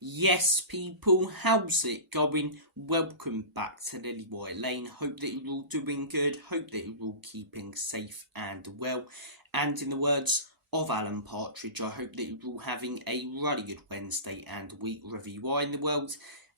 Yes, people, how's it going? Welcome back to Lily White Lane. Hope that you're all doing good. Hope that you're all keeping safe and well. And in the words of Alan Partridge, I hope that you're all having a really good Wednesday and week wherever you are in the world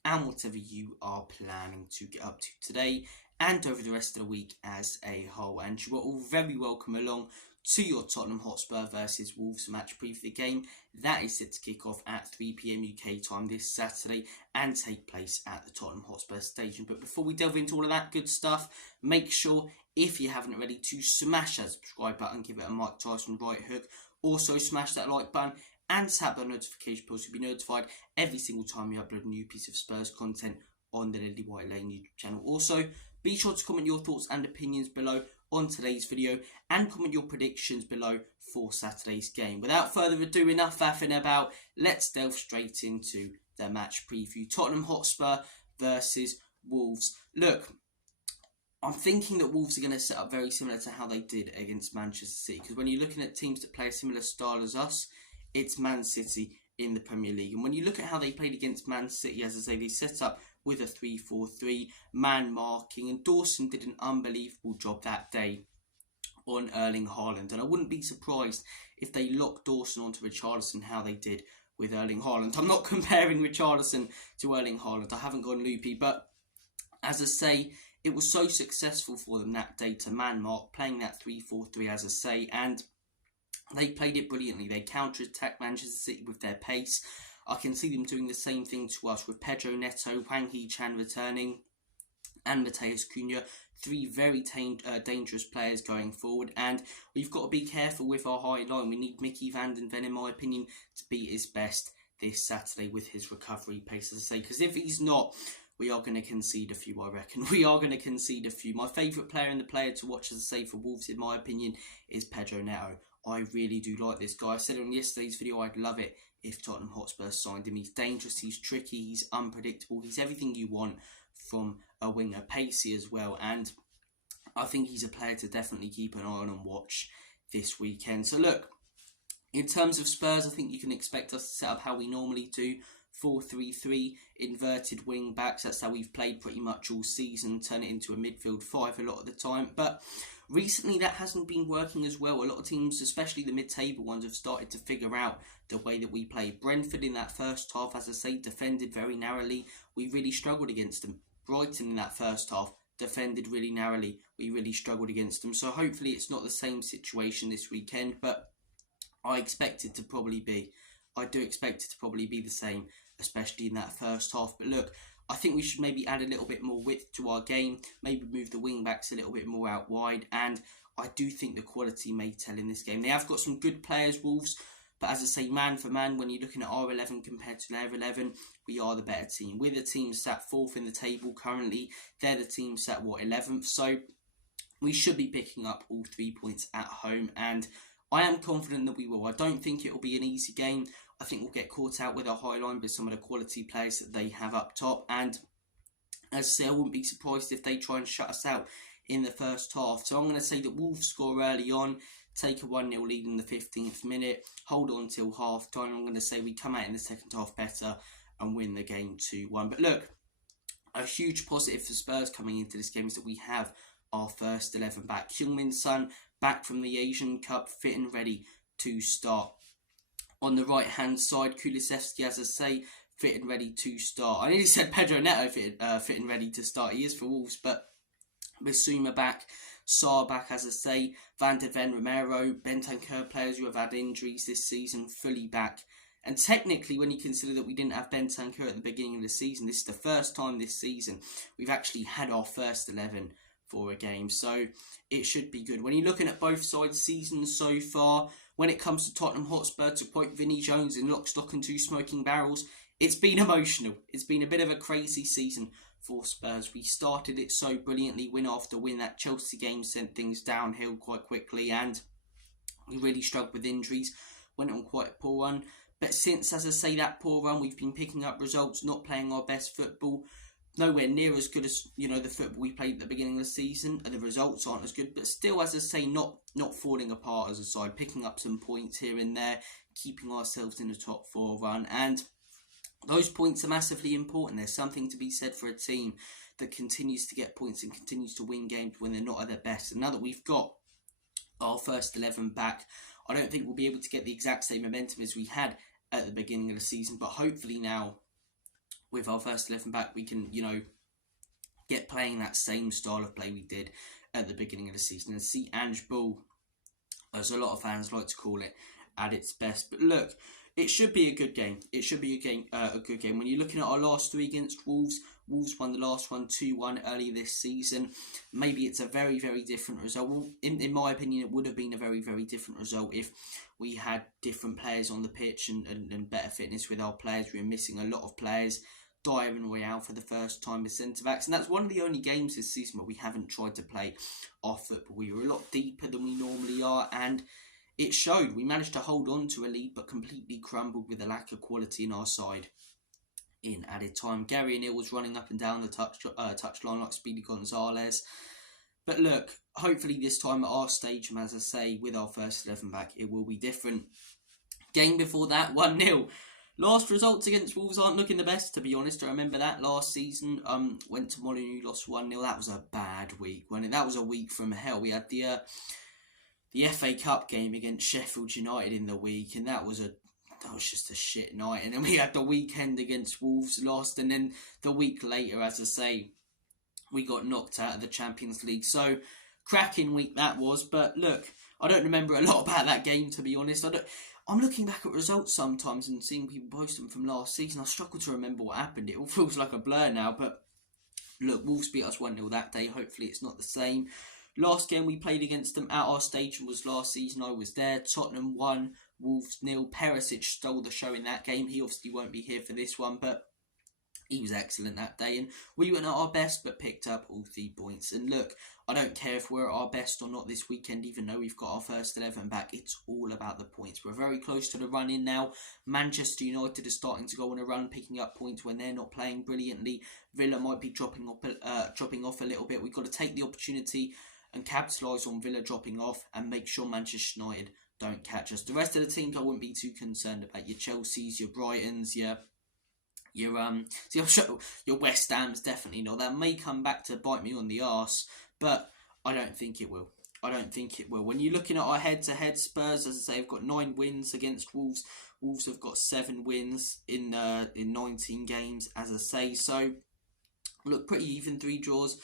and whatever you are planning to get up to today and over the rest of the week as a whole. And you are all very welcome along to your Tottenham Hotspur versus Wolves match preview for the game. That is set to kick off at 3 PM UK time this Saturday and take place at the Tottenham Hotspur Stadium. But before we delve into all of that good stuff, make sure, if you haven't already, to smash that subscribe button, give it a Mike Tyson right hook. Also smash that like button and tap the notification bell to be notified every single time we upload a new piece of Spurs content on the Lily White Lane YouTube channel. Also, be sure to comment your thoughts and opinions below on today's video and comment your predictions below for Saturday's game. Without further ado, enough faffing about, let's delve straight into the match preview. Tottenham Hotspur versus Wolves. Look, I'm thinking that Wolves are going to set up very similar to how they did against Manchester City, because when you're looking at teams that play a similar style as us, it's Man City in the Premier League. And when you look at how they played against Man City, as I say, they set up with a 3-4-3, man marking, and Dawson did an unbelievable job that day on Erling Haaland. And I wouldn't be surprised if they locked Dawson onto Richarlison how they did with Erling Haaland. I'm not comparing Richarlison to Erling Haaland, I haven't gone loopy, but as I say, it was so successful for them that day to man mark, playing that 3-4-3 as I say, and they played it brilliantly. They counter-attacked Manchester City with their pace. I can see them doing the same thing to us with Pedro Neto, Hwang Hee-chan returning, and Matheus Cunha. Three very dangerous players going forward, and we've got to be careful with our high line. We need Mickey van den Ven, in my opinion, to be his best this Saturday with his recovery pace, as I say, because if he's not, we are going to concede a few, I reckon. We are going to concede a few. My favourite player and the player to watch, as I say, for Wolves, in my opinion, is Pedro Neto. I really do like this guy. I said on yesterday's video I'd love it if Tottenham Hotspur signed him. He's dangerous, he's tricky, he's unpredictable. He's everything you want from a winger. Pacey as well. And I think he's a player to definitely keep an eye on and watch this weekend. So look, in terms of Spurs, I think you can expect us to set up how we normally do. 4-3-3, inverted wing backs. That's how we've played pretty much all season. Turn it into a midfield 5 a lot of the time. But recently that hasn't been working as well. A lot of teams, especially the mid-table ones, have started to figure out the way that we play. Brentford in that first half, as I say, defended very narrowly. We really struggled against them. Brighton in that first half defended really narrowly. We really struggled against them. So hopefully it's not the same situation this weekend, but I expect it to probably be. I do expect it to probably be the same, especially in that first half. But look, I think we should maybe add a little bit more width to our game, maybe move the wing backs a little bit more out wide, and I do think the quality may tell in this game. They have got some good players, Wolves, but as I say, man for man, when you're looking at our 11 compared to their 11, we are the better team. We're the team sat 4th in the table currently. They're the team sat, 11th? So we should be picking up all 3 points at home, and I am confident that we will. I don't think it will be an easy game. I think we'll get caught out with our high line with some of the quality players that they have up top. And as I say, I wouldn't be surprised if they try and shut us out in the first half. So I'm going to say that Wolves score early on, take a 1-0 lead in the 15th minute, hold on till half time. I'm going to say we come out in the second half better and win the game 2-1. But look, a huge positive for Spurs coming into this game is that we have our first 11 back. Heung-min Son back from the Asian Cup, fit and ready to start. On the right-hand side, Kulusevski, as I say, fit and ready to start. I nearly said Pedro Neto fit and ready to start. He is for Wolves, but Bissouma back, Sarr back, as I say, Van der Ven, Romero, Bentancur, players who have had injuries this season, fully back. And technically, when you consider that we didn't have Bentancur at the beginning of the season, this is the first time this season we've actually had our first 11 for a game, so it should be good. When you're looking at both sides' seasons so far, when it comes to Tottenham Hotspur, to quote Vinnie Jones in Lock, Stock and Two Smoking Barrels, it's been emotional. It's been a bit of a crazy season for Spurs. We started it so brilliantly, win after win. That Chelsea game sent things downhill quite quickly, and we really struggled with injuries, went on quite a poor run. But since, as I say, that poor run, we've been picking up results, not playing our best football. Nowhere near as good as, the football we played at the beginning of the season, and the results aren't as good, but still, as I say, not falling apart as a side, picking up some points here and there, keeping ourselves in the top 4 run. And those points are massively important. There's something to be said for a team that continues to get points and continues to win games when they're not at their best. And now that we've got our first 11 back, I don't think we'll be able to get the exact same momentum as we had at the beginning of the season, but hopefully now with our first 11 back we can, get playing that same style of play we did at the beginning of the season and see Ange Ball, as a lot of fans like to call it, at its best. But look, it should be a good game. It should be a good game. When you're looking at our last three against Wolves, Wolves won the last one 2-1 earlier this season. Maybe it's a very, very different result. Well, in my opinion, it would have been a very, very different result if we had different players on the pitch and better fitness with our players. We were missing a lot of players. Dyer and Royale for the first time as centre-backs, and that's one of the only games this season where we haven't tried to play off football. We were a lot deeper than we normally are, and it showed. We managed to hold on to a lead, but completely crumbled with a lack of quality in our side in added time. Gary O'Neill was running up and down the touchline like Speedy Gonzalez. But look, hopefully this time at our stage, and as I say, with our first 11 back, it will be different. Game before that, 1-0. Last results against Wolves aren't looking the best, to be honest. I remember that last season. Went to Molineux, lost 1-0. That was a bad week, wasn't it? That was a week from hell. We had the FA Cup game against Sheffield United in the week, and that was just a shit night. And then we had the weekend against Wolves, lost, and then the week later, as I say, we got knocked out of the Champions League. So, cracking week that was. But look, I don't remember a lot about that game, to be honest. I'm looking back at results sometimes and seeing people post them from last season. I struggle to remember what happened. It all feels like a blur now. But look, Wolves beat us 1-0 that day. Hopefully it's not the same. Last game we played against them at our station was last season. I was there. Tottenham 1, Wolves 0. Perisic stole the show in that game. He obviously won't be here for this one, but he was excellent that day, and we weren't at our best but picked up all 3 points. And look, I don't care if we're at our best or not this weekend, even though we've got our first 11 back. It's all about the points. We're very close to the run-in now. Manchester United are starting to go on a run, picking up points when they're not playing brilliantly. Villa might be dropping off a little bit. We've got to take the opportunity and capitalise on Villa dropping off and make sure Manchester United don't catch us. The rest of the teams I wouldn't be too concerned about. Your Chelseas, your Brightons, your West Ham's definitely not. That may come back to bite me on the arse, but I don't think it will. When you're looking at our head-to-head, Spurs, as I say, have got 9 wins against Wolves. Wolves have got 7 wins in 19 games, as I say. So, look, pretty even, 3 draws.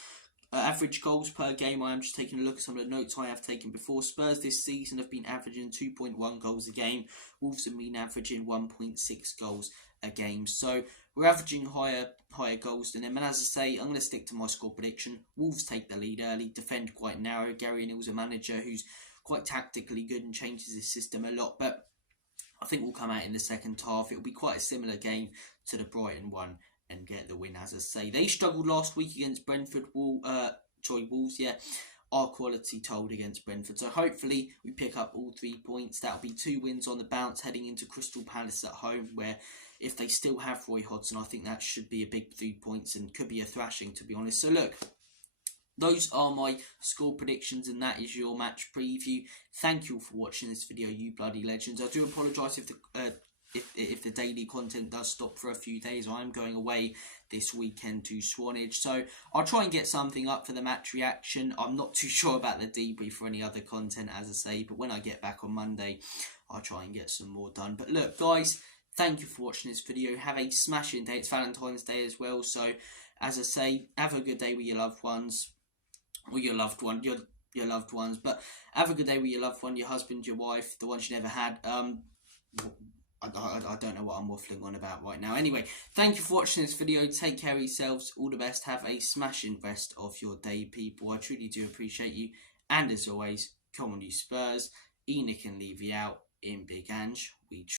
Average goals per game, I am just taking a look at some of the notes I have taken before. Spurs this season have been averaging 2.1 goals a game. Wolves have been averaging 1.6 goals a game. So we're averaging higher goals than them. And as I say, I'm going to stick to my score prediction. Wolves take the lead early, defend quite narrow. Gary O'Neill's a manager who's quite tactically good and changes his system a lot. But I think we'll come out in the second half. It'll be quite a similar game to the Brighton one and get the win, as I say. They struggled last week against Brentford. Wolves, yeah. Our quality told against Brentford. So hopefully we pick up all 3 points. That'll be 2 wins on the bounce heading into Crystal Palace at home, where if they still have Roy Hodgson, I think that should be a big 3 points and could be a thrashing, to be honest. So look, those are my score predictions, and that is your match preview. Thank you all for watching this video, you bloody legends. I do apologise if the daily content does stop for a few days. I am going away this weekend to Swanage, so I'll try and get something up for the match reaction. I'm not too sure about the debrief or any other content, as I say, but when I get back on Monday, I'll try and get some more done. But look, guys, thank you for watching this video. Have a smashing day. It's Valentine's Day as well, so as I say, have a good day with your loved ones, or your loved ones, but have a good day with your loved one, your husband, your wife, the ones you never had. I don't know what I'm waffling on about right now. Anyway, thank you for watching this video. Take care of yourselves. All the best. Have a smashing rest of your day, people. I truly do appreciate you. And as always, come on, you Spurs. Enoch and Levy out in Big Ange. We